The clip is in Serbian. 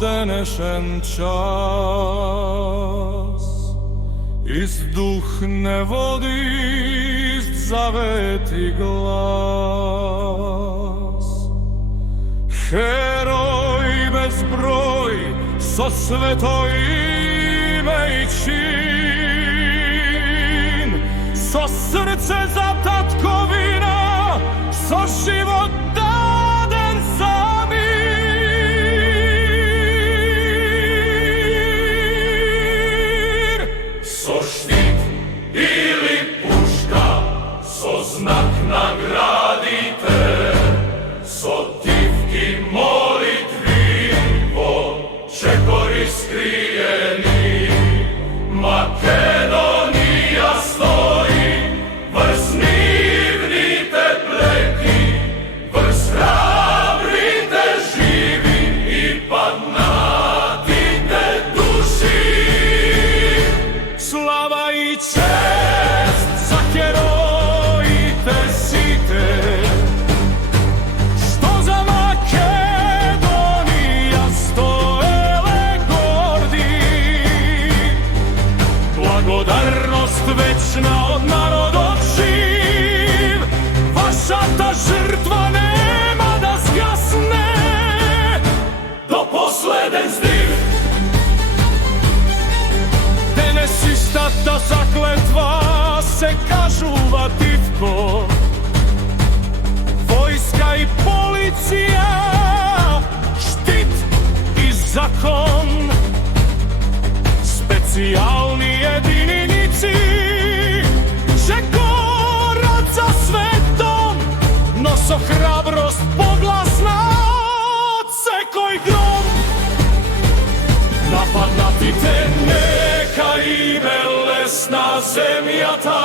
denešen čas, izduhne vodi zaveti glas. Heroj bezbroj, so sveto ime i čin, so srce za tatkovina, so život daden za mir. So štit ili puška, so znak nagradite, so divki molitvi, čekori skrijeni. Makedonija stoji, vrz nivnite pleki, vrz hrabrite živi i padnatite duši. Slava i čest za herojite site, što za Makedonija stojele gordi. Благодарност вечна od narodov živ, vaša ta žrtva nema da zgasne do posleden zdiv. Danes ista ta zakletva se kažuva divko, vojska i policija, štit i zakon, specijalni jedininici, že korac za svetom, noso hrabrost poglasna, odsekoj grom. Napadnatite neka ime lesna zemlja ta,